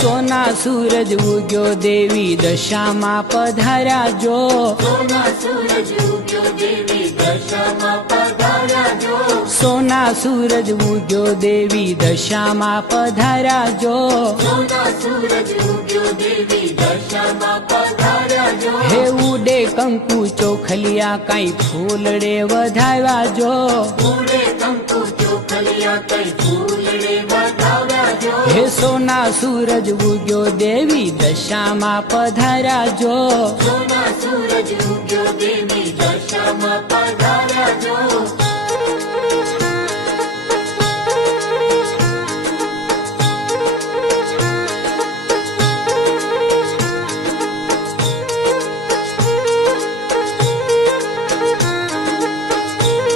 सोना सूरज उग्यो देवी दशाમાં पधार्या जो सोना सूरज उग्यो देवी दशाમાં पधार्या जो सोना सूरज उग्यो देवी दशाમાં पधार्या जो सोना सूरज उग्यो देवी दशाમાં पधार्या जो हे उडे कंकु चोखलिया काई फूलड़े वधाव्या जो उडे कंकु चोखलिया कई फूलड़े वधाव्या जो हे सोना सूरज उग्यो देवी दशाમાં पधार्या जो सोना सूरज उग्यो देवी दशाમાં पधार्या जो